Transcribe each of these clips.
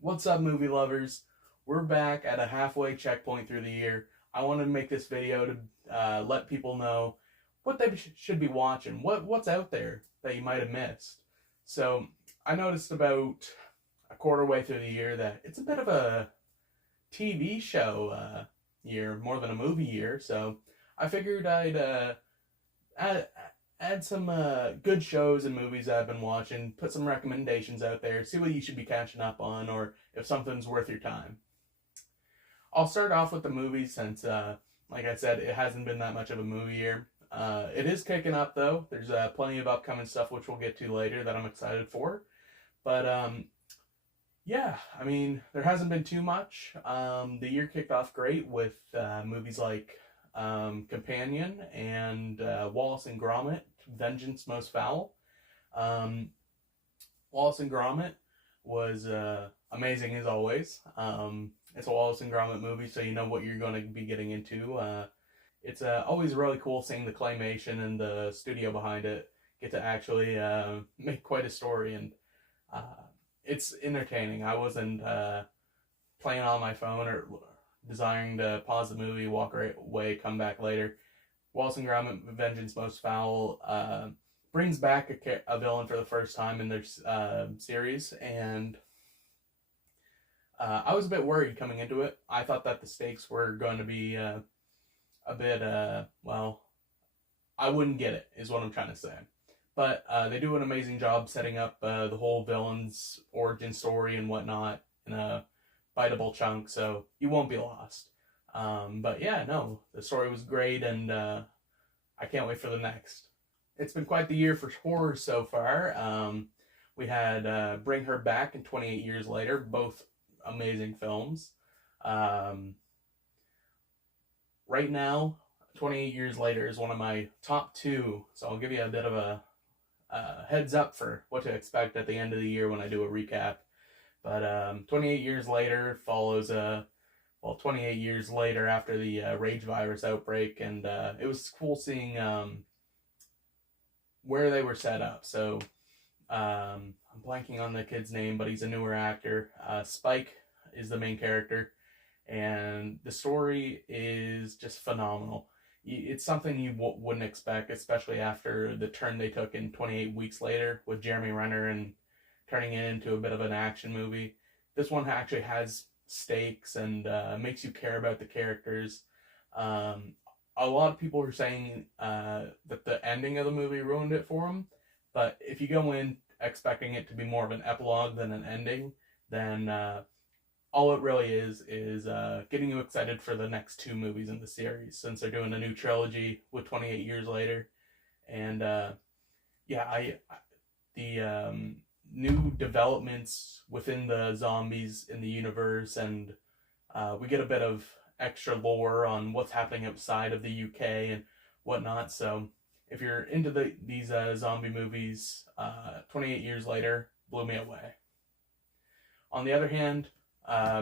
What's up, movie lovers? We're back at a halfway checkpoint through the year. I want to make this video to let people know what they should be watching, what's out there that you might have missed. So I noticed about a quarter way through the year that it's a bit of a TV show year more than a movie year. So I figured I'd add, add some good shows and movies I've been watching, put some recommendations out there, see what you should be catching up on, or if something's worth your time. I'll start off with the movies since, like I said, it hasn't been that much of a movie year. It is kicking up though. There's plenty of upcoming stuff which we'll get to later that I'm excited for. But yeah, I mean, there hasn't been too much. The year kicked off great with movies like Companion and Wallace and Gromit, Vengeance Most Foul. Wallace and Gromit was amazing as always. It's a Wallace and Gromit movie, so you know what you're going to be getting into. It's always really cool seeing the claymation and the studio behind it get to actually make quite a story, and it's entertaining. I wasn't playing on my phone or desiring to pause the movie, walk away, come back later. Wallace and Gromit, Vengeance Most Foul brings back a villain for the first time in their series, and I was a bit worried coming into it. I thought that the stakes were going to be a bit, well, I wouldn't get it, is what I'm trying to say. But they do an amazing job setting up the whole villain's origin story and whatnot in a biteable chunk, so you won't be lost. But yeah, no, the story was great, and I can't wait for the next. It's been quite the year for horror so far. We had Bring Her Back and 28 Years Later, both amazing films. Right now, 28 Years Later is one of my top two, so I'll give you a bit of a heads up for what to expect at the end of the year when I do a recap. But 28 Years Later follows 28 years later after the rage virus outbreak, and it was cool seeing where they were set up. So I'm blanking on the kid's name, but he's a newer actor. Spike is the main character, and the story is just phenomenal. It's something you wouldn't expect, especially after the turn they took in 28 Weeks Later with Jeremy Renner and turning it into a bit of an action movie. This one actually has stakes and makes you care about the characters. A lot of people are saying that the ending of the movie ruined it for them, but if you go in expecting it to be more of an epilogue than an ending, then all it really is getting you excited for the next two movies in the series, since they're doing a new trilogy with 28 Years Later. And yeah, the new developments within the zombies in the universe, and we get a bit of extra lore on what's happening outside of the UK and whatnot. So if you're into these zombie movies, 28 Years Later blew me away. On the other hand,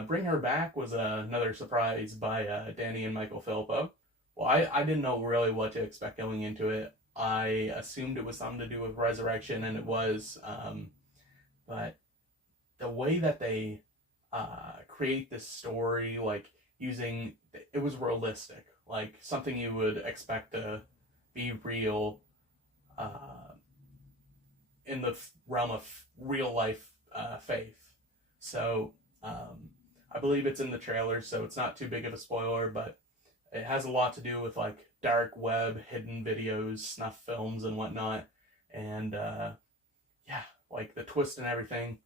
Bring Her Back was another surprise by Danny and Michael Philippo. Well, I didn't know really what to expect going into it. I assumed it was something to do with resurrection, and it was, but the way that they create this story, like using, it was realistic, like something you would expect to be real in the realm of real life faith. So I believe it's in the trailer, so it's not too big of a spoiler, but it has a lot to do with like dark web, hidden videos, snuff films, and whatnot. And yeah, like the twist and everything,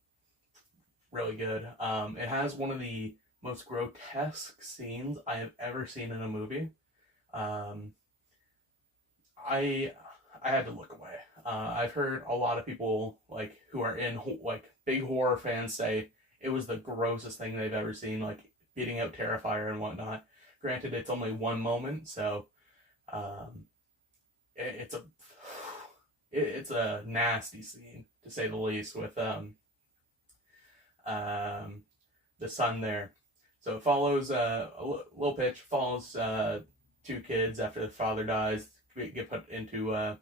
really good. It has one of the most grotesque scenes I have ever seen in a movie. I had to look away. I've heard a lot of people like who are in like big horror fans say it was the grossest thing they've ever seen, like beating out Terrifier and whatnot. Granted, it's only one moment, so it's a nasty scene to say the least with the son there. So it follows a little pitch follows two kids after the father dies, get put into a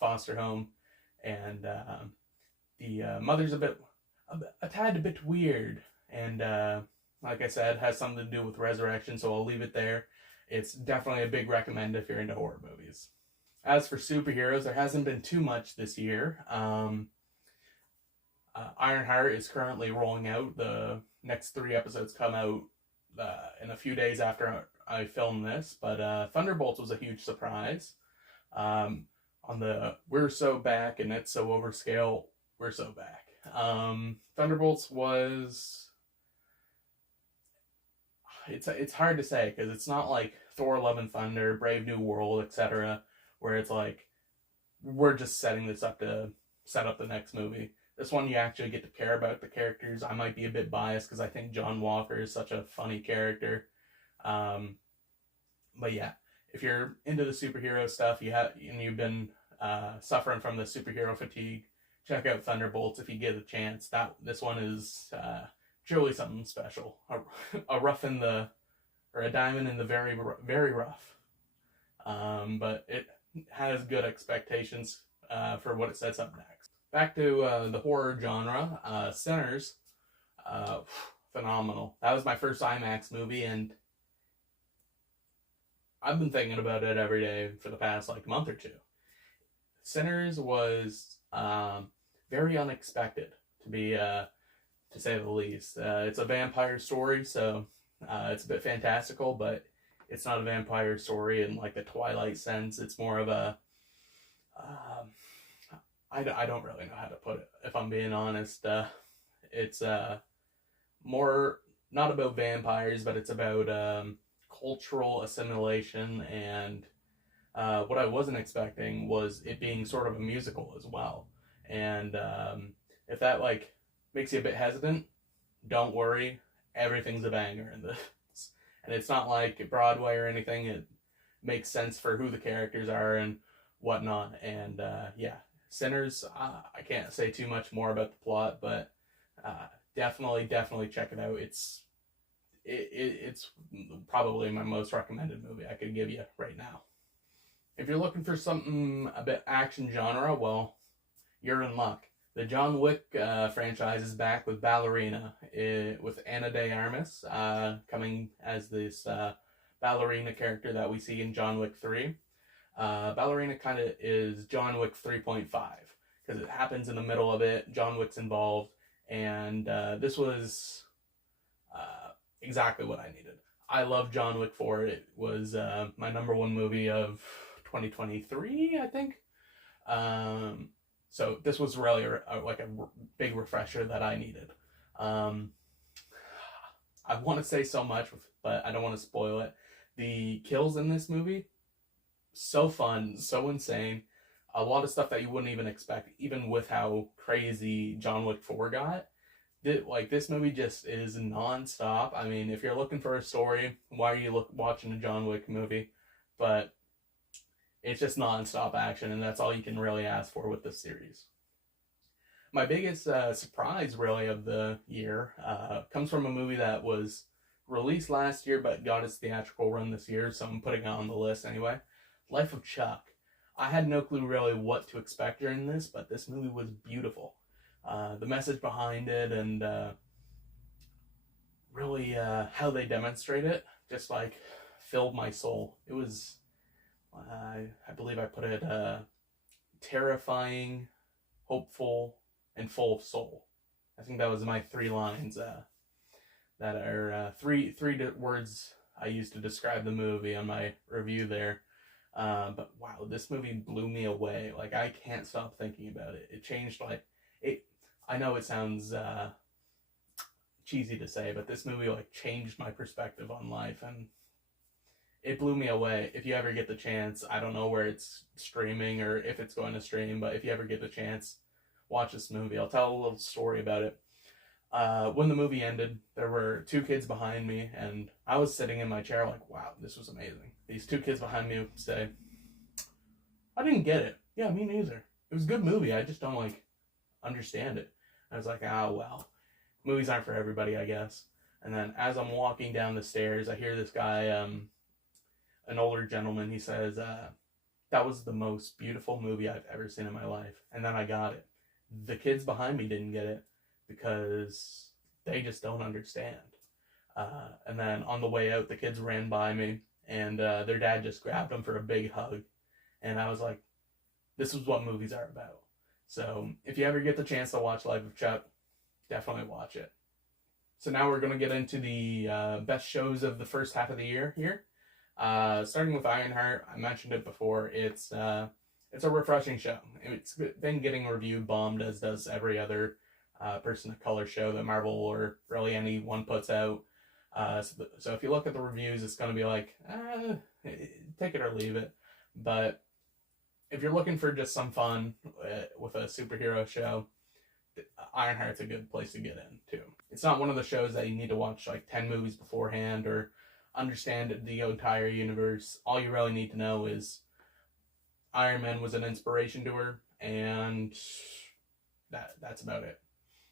foster home, and the mother's a tad bit weird, and like I said, has something to do with resurrection, so I'll leave it there. It's definitely a big recommend if you're into horror movies. As for superheroes, there hasn't been too much this year. Ironheart is currently rolling out. The next 3 episodes come out in a few days after I film this, but Thunderbolts was a huge surprise. On the we're so back and it's so overscale, we're so back. Thunderbolts was... It's hard to say, because it's not like Thor Love and Thunder, Brave New World, etc., where it's like, we're just setting this up to set up the next movie. This one, you actually get to care about the characters. I might be a bit biased because I think John Walker is such a funny character. But yeah, if you're into the superhero stuff, and you've been suffering from the superhero fatigue, check out Thunderbolts if you get a chance. This one is truly something special. A diamond in the very, very rough. But it has good expectations for what it sets up next. Back to the horror genre, Sinners, phenomenal. That was my first IMAX movie, and I've been thinking about it every day for the past month or two. Sinners was very unexpected, to say the least. It's a vampire story, so it's a bit fantastical, but it's not a vampire story in the Twilight sense. It's more of a I don't really know how to put it, if I'm being honest. It's more not about vampires, but it's about cultural assimilation, and what I wasn't expecting was it being sort of a musical as well. And if that makes you a bit hesitant, don't worry, everything's a banger in this. And it's not like Broadway or anything. It makes sense for who the characters are and whatnot. And yeah, Sinners, I can't say too much more about the plot, but definitely check it out. It's probably my most recommended movie I could give you right now. If you're looking for something a bit action genre, well, you're in luck. The John Wick franchise is back with Ballerina, with Ana de Armas coming as this ballerina character that we see in John Wick 3. Ballerina kind of is John Wick 3.5, because it happens in the middle of it. John Wick's involved, and this was exactly what I needed. I love John Wick 4. It was my #1 movie of 2023, I think. So this was really a big refresher that I needed. I want to say so much, but I don't want to spoil it. The kills in this movie, so fun, so insane. A lot of stuff that you wouldn't even expect, even with how crazy John Wick 4 got. This movie just is non-stop. I mean, if you're looking for a story, why are you watching a John Wick movie? But it's just non-stop action, and that's all you can really ask for with this series. My biggest surprise, really, of the year comes from a movie that was released last year but got its theatrical run this year, so I'm putting it on the list anyway. Life of Chuck. I had no clue really what to expect during this, but this movie was beautiful. The message behind it and really how they demonstrate it just filled my soul. It was... I believe I put it terrifying, hopeful, and full of soul. I think that was my 3 lines that are three words I used to describe the movie on my review there. But wow, this movie blew me away. I can't stop thinking about it. It changed it. I know it sounds cheesy to say, but this movie changed my perspective on life, and it blew me away. If you ever get the chance, I don't know where it's streaming or if it's going to stream, but if you ever get the chance, watch this movie. I'll tell a little story about it. When the movie ended, there were 2 kids behind me, and I was sitting in my chair wow, this was amazing. These 2 kids behind me would say, I didn't get it. Yeah, me neither. It was a good movie. I just don't understand it. I was well, movies aren't for everybody, I guess. And then as I'm walking down the stairs, I hear this guy, an older gentleman, he says, that was the most beautiful movie I've ever seen in my life. And then I got it. The kids behind me didn't get it because they just don't understand. And then on the way out, the kids ran by me, and their dad just grabbed them for a big hug. And I was like, this is what movies are about. So if you ever get the chance to watch Life of Chuck, definitely watch it. So now we're going to get into the best shows of the first half of the year here. Starting with Ironheart, I mentioned it before. It's a refreshing show. It's been getting reviewed bombed, as does every other person of color show that Marvel or really anyone puts out. So if you look at the reviews, it's going to be like, take it or leave it. But if you're looking for just some fun with a superhero show, Ironheart's a good place to get in, too. It's not one of the shows that you need to watch like 10 movies beforehand or understand the entire universe. All you really need to know is Iron Man was an inspiration to her, and that's about it.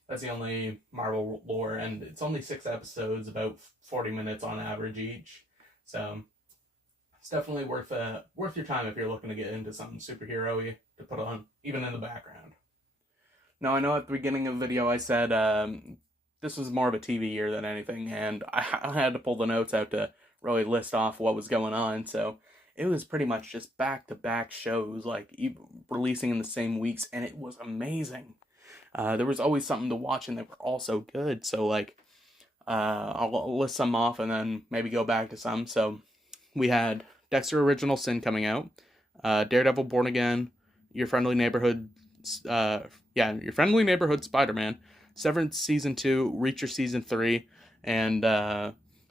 That's the only Marvel lore, and it's only 6 episodes, about 40 minutes on average each. So it's definitely worth your time if you're looking to get into something superhero-y to put on, even in the background. Now, I know at the beginning of the video I said this was more of a TV year than anything, and I had to pull the notes out to really list off what was going on, so it was pretty much just back-to-back shows, like releasing in the same weeks, and it was amazing. There was always something to watch, and they were all so good, so like, I'll list some off and then maybe go back to some. So we had Dexter Original Sin coming out, Daredevil Born Again, Your Friendly Neighborhood Spider-Man, Severance Season 2, Reacher Season 3, and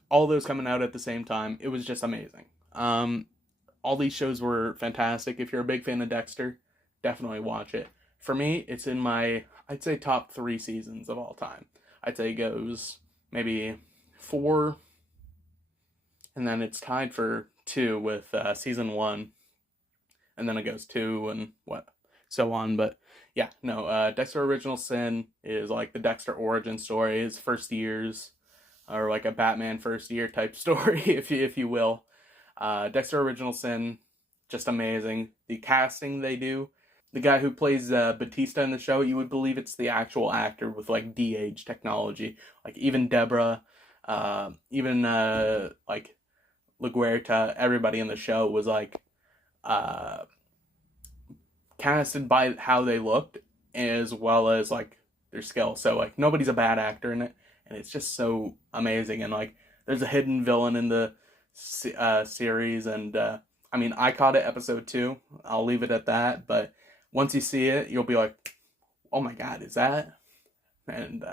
all those coming out at the same time. It was just amazing. All these shows were fantastic. If you're a big fan of Dexter, definitely watch it. For me, it's in my, I'd say, top 3 seasons of all time. I'd say it goes maybe 4, and then it's tied for 2 with season 1, and then it goes 2 and so on. But yeah, no, Dexter Original Sin is like the Dexter origin story, his first years, or like a Batman first year type story, if you will. Dexter Original Sin, just amazing. The casting they do, the guy who plays Batista in the show, you would believe it's the actual actor with like de-age technology. Like even Deborah, even like LaGuerta, everybody in the show was like casted by how they looked as well as like their skill. So like nobody's a bad actor in it, and it's just so amazing. And like there's a hidden villain in the series, and I mean, I caught it episode 2. I'll leave it at that, but once you see it, you'll be like, oh my god, is that? And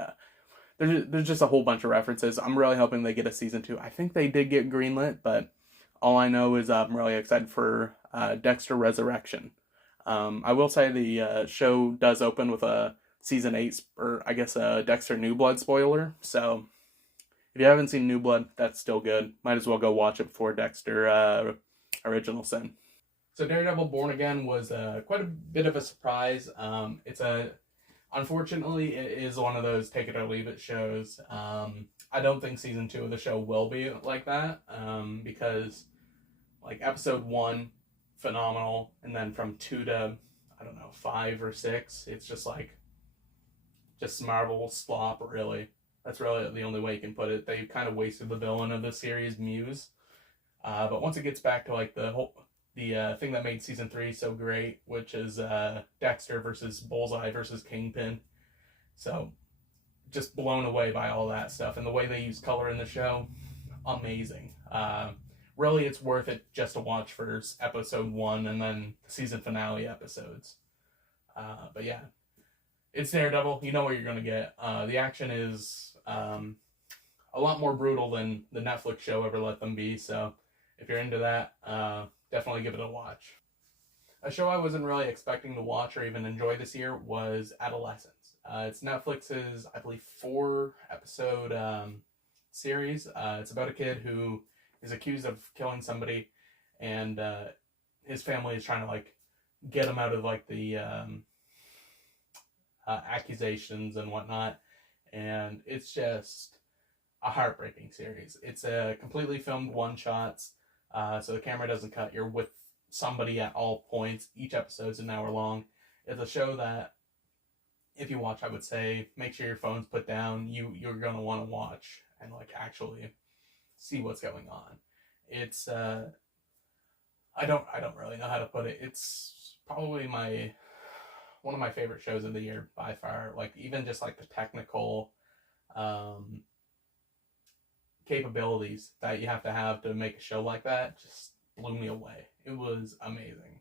there's just a whole bunch of references. I'm really hoping they get a season 2. I think they did get greenlit, but all I know is I'm really excited for Dexter Resurrection. I will say the show does open with a season 8, or I guess a Dexter New Blood spoiler, so if you haven't seen New Blood, that's still good. Might as well go watch it before Dexter Original Sin. So Daredevil Born Again was quite a bit of a surprise. Unfortunately, it is one of those take it or leave it shows. I don't think season 2 of the show will be like that, because like episode 1, phenomenal, and then from 2 to, I don't know, 5 or 6, it's just like, just Marvel slop, really. That's really the only way you can put it. They kind of wasted the villain of the series, Muse. But once it gets back to like the thing that made season 3 so great, which is Dexter versus Bullseye versus Kingpin. So just blown away by all that stuff, and the way they use color in the show, amazing. Really, it's worth it just to watch for episode 1 and then the season finale episodes. But yeah, it's Daredevil. You know what you're going to get. The action is a lot more brutal than the Netflix show ever let them be, so if you're into that, definitely give it a watch. A show I wasn't really expecting to watch or even enjoy this year was Adolescence. It's Netflix's, I believe, 4-episode series. It's about a kid who is accused of killing somebody, and his family is trying to like get him out of like the accusations and whatnot, and it's just a heartbreaking series. It's a completely filmed one-shots, so the camera doesn't cut. You're with somebody at all points. Each episode's an hour long. It's a show that if you watch, I would say make sure your phone's put down. You're gonna want to watch and like actually see what's going on. It's I don't really know how to put it. It's probably one of my favorite shows of the year by far. Like even just like the technical um, capabilities that you have to make a show like that just blew me away. It was amazing.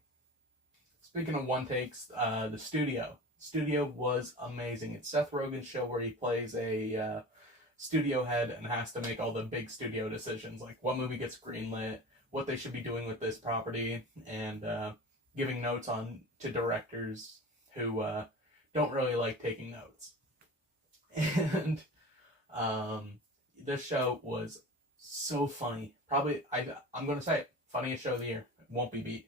Speaking of one takes, the studio was amazing. It's Seth Rogen's show where he plays a studio head and has to make all the big studio decisions, like what movie gets greenlit, what they should be doing with this property, and giving notes on to directors who don't really like taking notes. And this show was so funny. Probably, I'm going to say it, funniest show of the year. It won't be beat.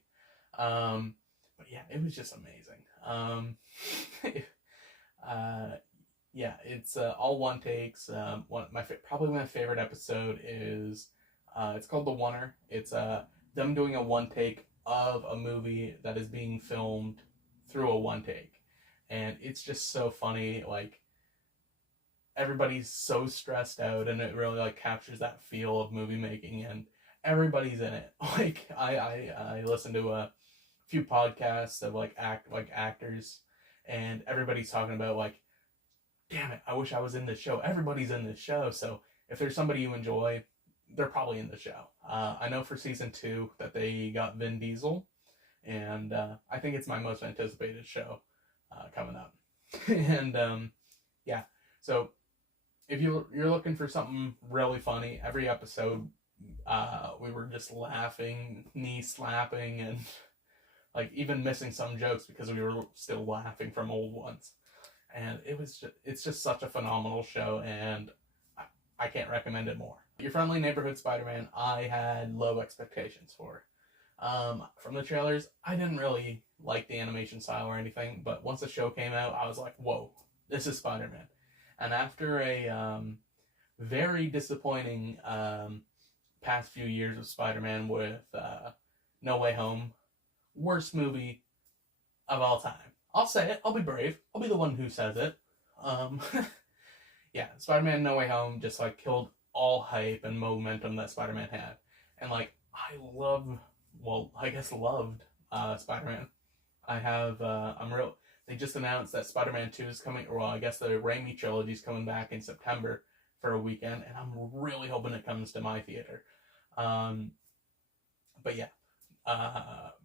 But yeah, it was just amazing. Yeah, it's all one takes. Probably my favorite episode is it's called The Oneer. It's them doing a one take of a movie that is being filmed through a one take, and it's just so funny. Like everybody's so stressed out, and it really like captures that feel of movie making, and everybody's in it. Like I listen to a few podcasts of like actors, and everybody's talking about like, damn it, I wish I was in this show. Everybody's in this show. So if there's somebody you enjoy, they're probably in the show. I know for season 2 that they got Vin Diesel, and I think it's my most anticipated show coming up. And yeah, so if you're looking for something really funny, every episode we were just laughing, knee slapping, and like even missing some jokes because we were still laughing from old ones. And it's just such a phenomenal show, and I can't recommend it more. Your Friendly Neighborhood Spider-Man, I had low expectations for. From the trailers, I didn't really like the animation style or anything, but once the show came out, I was like, whoa, this is Spider-Man. And after a very disappointing past few years of Spider-Man with No Way Home, worst movie of all time. I'll say it. I'll be brave. I'll be the one who says it. Yeah, Spider-Man No Way Home just like killed all hype and momentum that Spider-Man had. And like loved Spider-Man. They just announced that Spider-Man 2 is coming, well, I guess the Raimi trilogy is coming back in September for a weekend, and I'm really hoping it comes to my theater. But yeah,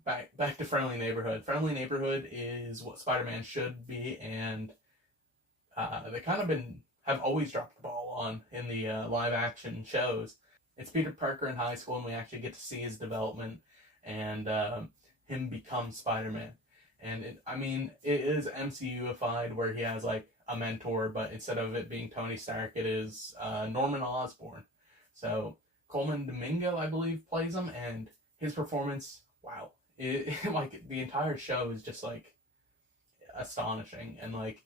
back to Friendly Neighborhood. Friendly Neighborhood is what Spider-Man should be, and they kind of have always dropped the ball on in the live action shows. It's Peter Parker in high school, and we actually get to see his development and him become Spider-Man. And it is MCU-ified where he has like a mentor, but instead of it being Tony Stark, it is Norman Osborn. So Coleman Domingo, I believe, plays him, and his performance, wow. Like the entire show is just like astonishing, and like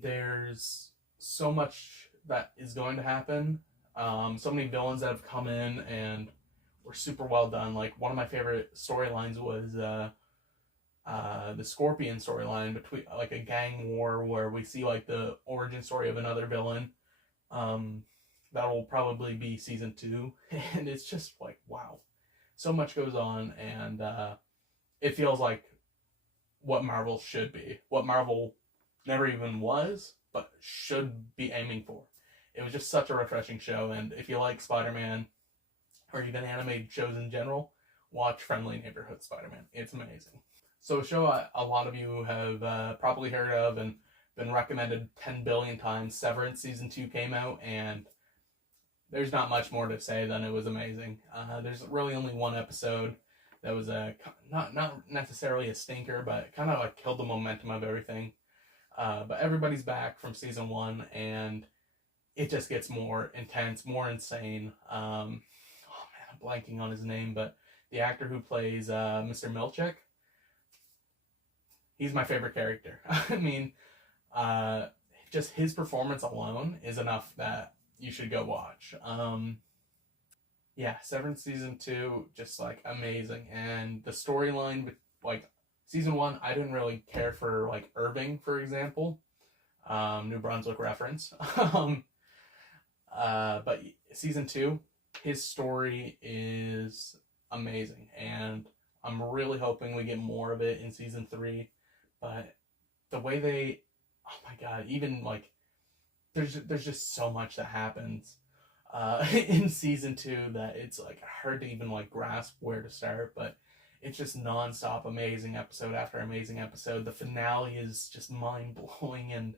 there's so much that is going to happen. So many villains that have come in and were super well done. Like one of my favorite storylines was the Scorpion storyline, between like a gang war where we see like the origin story of another villain. That will probably be season 2, and it's just like, wow, so much goes on, and it feels like what Marvel should be, what Marvel never even was, but should be aiming for. It was just such a refreshing show, and if you like Spider-Man, or even animated shows in general, watch Friendly Neighborhood Spider-Man. It's amazing. So a show a lot of you have probably heard of and been recommended 10 billion times, Severance Season 2 came out, and there's not much more to say than it was amazing. There's really only one episode that was not necessarily a stinker, but kind of like killed the momentum of everything. But everybody's back from Season 1, and it just gets more intense, more insane. Oh man, I'm blanking on his name, but the actor who plays Mr. Milchick, he's my favorite character. I mean, just his performance alone is enough that you should go watch. Yeah, Severance Season 2, just like amazing. And the storyline, like Season 1, I didn't really care for, like, Irving, for example. New Brunswick reference. But Season 2, his story is amazing, and I'm really hoping we get more of it in Season 3. But the way they, oh my god, even, like, there's just so much that happens in Season 2 that it's, like, hard to even, like, grasp where to start. But it's just non-stop amazing episode after amazing episode. The finale is just mind-blowing, and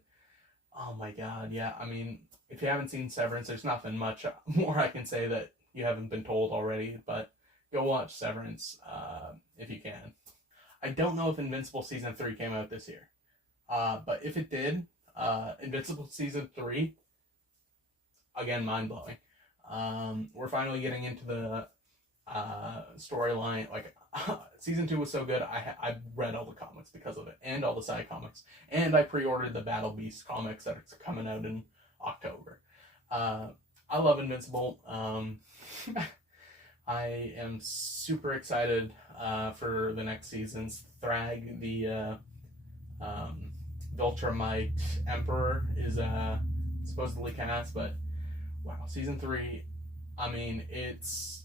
oh my god, yeah. I mean, if you haven't seen Severance, there's nothing much more I can say that you haven't been told already, but go watch Severance if you can. I don't know if Invincible Season 3 came out this year, but if it did, Invincible Season 3, again, mind-blowing. We're finally getting into the storyline. Like, Season 2 was so good, I read all the comics because of it, and all the side comics, and I pre-ordered the Battle Beast comics that are coming out in October. I love Invincible. I am super excited for the next seasons. Thrag, the Viltrumite Emperor, is supposedly cast, but wow, Season 3, I mean, it's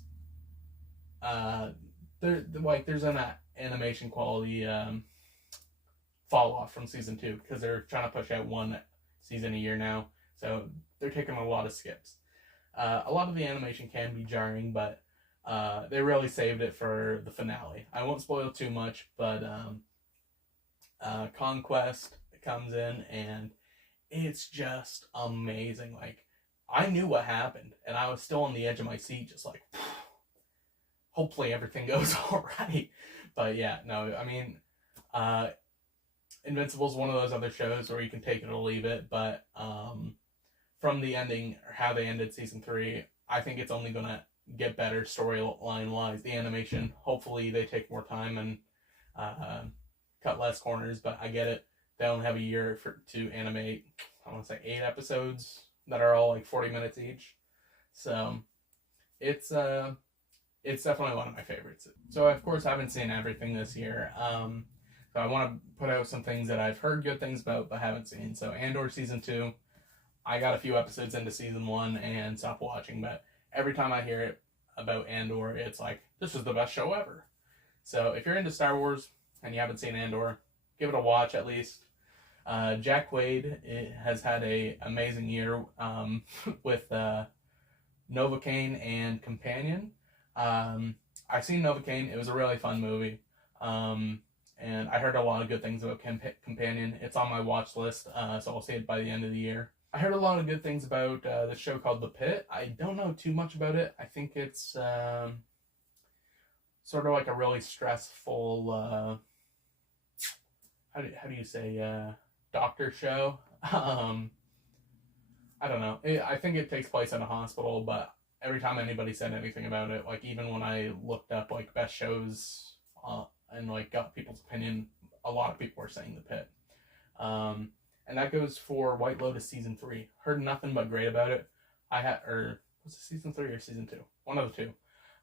there's an animation quality fall off from Season 2 because they're trying to push out one season a year now, so they're taking a lot of skips. A lot of the animation can be jarring, but they really saved it for the finale. I won't spoil too much, but Conquest comes in, and it's just amazing. Like, I knew what happened, and I was still on the edge of my seat, just like, hopefully everything goes all right. But yeah, no, I mean, Invincible's one of those other shows where you can take it or leave it, but from the ending, or how they ended Season 3, I think it's only going to get better storyline-wise. The animation, hopefully they take more time and cut less corners, but I get it. They only have a year to animate, I want to say 8 episodes that are all like 40 minutes each. So it's definitely one of my favorites. So of course I haven't seen everything this year. So I want to put out some things that I've heard good things about but haven't seen. So Andor Season 2, I got a few episodes into Season 1 and stopped watching, but every time I hear it about Andor, it's like, this is the best show ever. So if you're into Star Wars and you haven't seen Andor, give it a watch at least. Jack Quaid has had an amazing year with Novocaine and Companion. I've seen Novocaine. It was a really fun movie. And I heard a lot of good things about Companion. It's on my watch list, so I'll see it by the end of the year. I heard a lot of good things about this show called The Pit. I don't know too much about it. I think it's sort of like a really stressful, how do you say, doctor show. I don't know. I think it takes place at a hospital, but every time anybody said anything about it, like even when I looked up like best shows and like got people's opinion, a lot of people were saying The Pit. And that goes for White Lotus Season 3. Heard nothing but great about it. Was it Season 3 or Season 2? One of the two.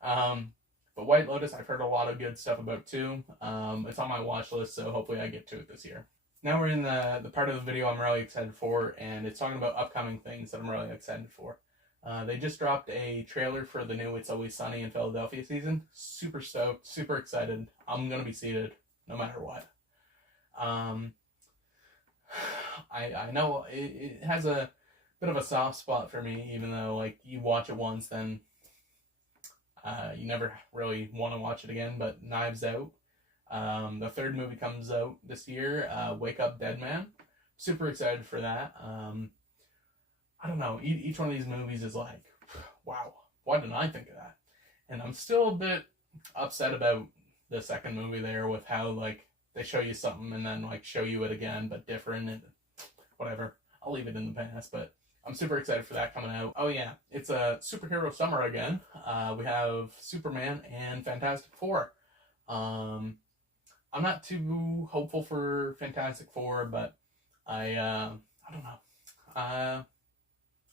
But White Lotus, I've heard a lot of good stuff about too. It's on my watch list, so hopefully I get to it this year. Now we're in the part of the video I'm really excited for, and it's talking about upcoming things that I'm really excited for. They just dropped a trailer for the new It's Always Sunny in Philadelphia season. Super stoked, super excited. I'm going to be seated no matter what. I know it has a bit of a soft spot for me, even though like you watch it once, then you never really want to watch it again. But Knives Out, the 3rd movie comes out this year. Wake Up Dead Man. Super excited for that. I don't know. Each one of these movies is like, wow, why didn't I think of that? And I'm still a bit upset about the 2nd movie there with how like they show you something and then like show you it again but different and whatever. I'll leave it in the past, but I'm super excited for that coming out. Oh yeah, it's a superhero summer again. We have Superman and Fantastic Four. I'm not too hopeful for Fantastic Four, but I don't know.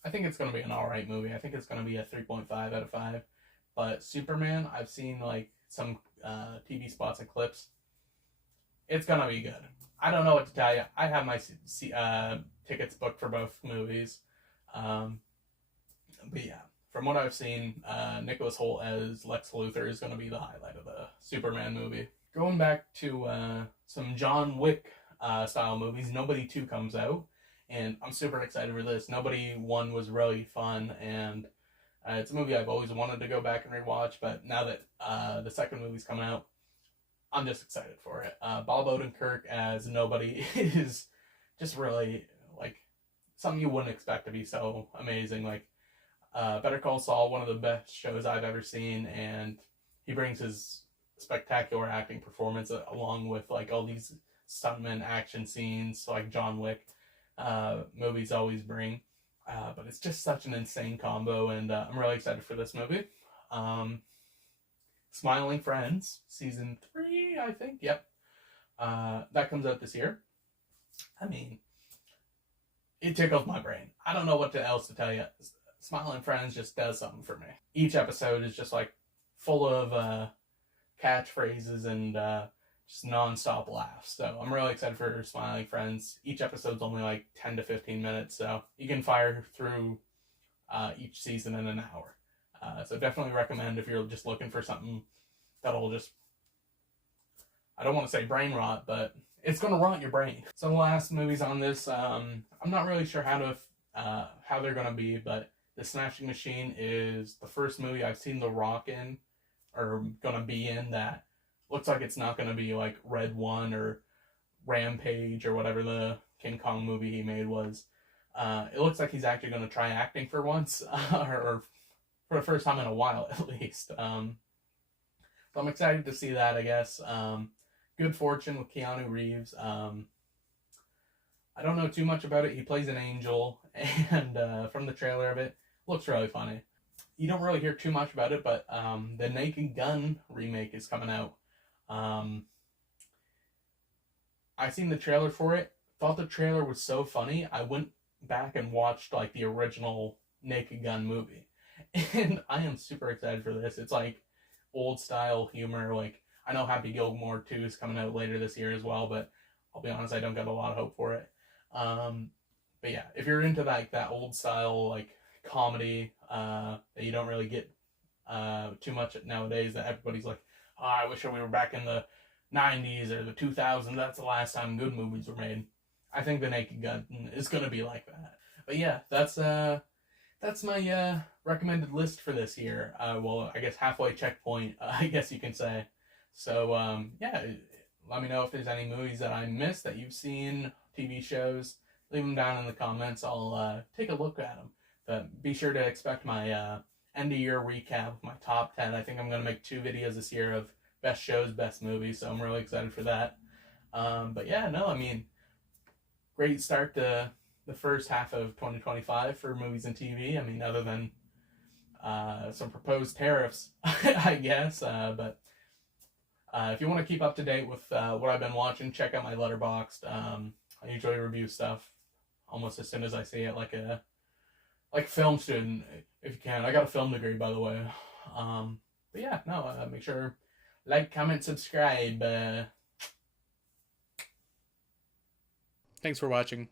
I think it's going to be an alright movie. I think it's going to be a 3.5 out of 5. But Superman, I've seen like some TV spots and clips. It's gonna be good. I don't know what to tell you. I have my tickets booked for both movies. Um, but yeah, from what I've seen, Nicholas Hoult as Lex Luthor is gonna be the highlight of the Superman movie. Going back to some John Wick style movies, Nobody 2 comes out, and I'm super excited for this. Nobody 1 was really fun, and it's a movie I've always wanted to go back and rewatch, but now that the second movie's coming out, I'm just excited for it. Bob Odenkirk as Nobody is just really like something you wouldn't expect to be so amazing. Like Better Call Saul, one of the best shows I've ever seen, and he brings his spectacular acting performance along with like all these stuntman action scenes like John Wick movies always bring. But it's just such an insane combo, and I'm really excited for this movie. Smiling Friends, season 3, I think. Yep. That comes out this year. I mean, it tickles my brain. I don't know what else to tell you. Smiling Friends just does something for me. Each episode is just like full of catchphrases and just non-stop laughs. So I'm really excited for Smiling Friends. Each episode's only like 10 to 15 minutes, so you can fire through each season in an hour. So definitely recommend if you're just looking for something that'll just, I don't want to say brain rot, but it's going to rot your brain. So the last movies on this, I'm not really sure how they're going to be, but The Smashing Machine is the first movie I've seen The Rock in, or going to be in, that looks like it's not going to be like Red One or Rampage or whatever the King Kong movie he made was. It looks like he's actually going to try acting for once, or for the first time in a while, at least. So I'm excited to see that, I guess. Good Fortune with Keanu Reeves. I don't know too much about it. He plays an angel, and from the trailer of it, looks really funny. You don't really hear too much about it, but the Naked Gun remake is coming out. I seen the trailer for it. Thought the trailer was so funny, I went back and watched like the original Naked Gun movie. And I am super excited for this. It's like old style humor. Like, I know Happy Gilmore 2 is coming out later this year as well, but I'll be honest, I don't got a lot of hope for it. But yeah, if you're into like that old style like comedy that you don't really get too much nowadays, that everybody's like, oh, I wish we were back in the 90s or the 2000s. That's the last time good movies were made. I think The Naked Gun is gonna be like that. But yeah, that's my recommended list for this year. Well, I guess halfway checkpoint, I guess you can say. So yeah, let me know if there's any movies that I missed that you've seen, TV shows. Leave them down in the comments. I'll take a look at them. But be sure to expect my end of year recap of my top 10. I think I'm gonna make 2 videos this year of best shows, best movies. So I'm really excited for that. But yeah, no, I mean, great start to the first half of 2025 for movies and TV. I mean, other than some proposed tariffs, I guess. But if you want to keep up to date with what I've been watching, check out my Letterboxd. I usually review stuff almost as soon as I see it, like a film student, if you can. I got a film degree, by the way. But yeah, no, make sure like, comment, subscribe. Thanks for watching.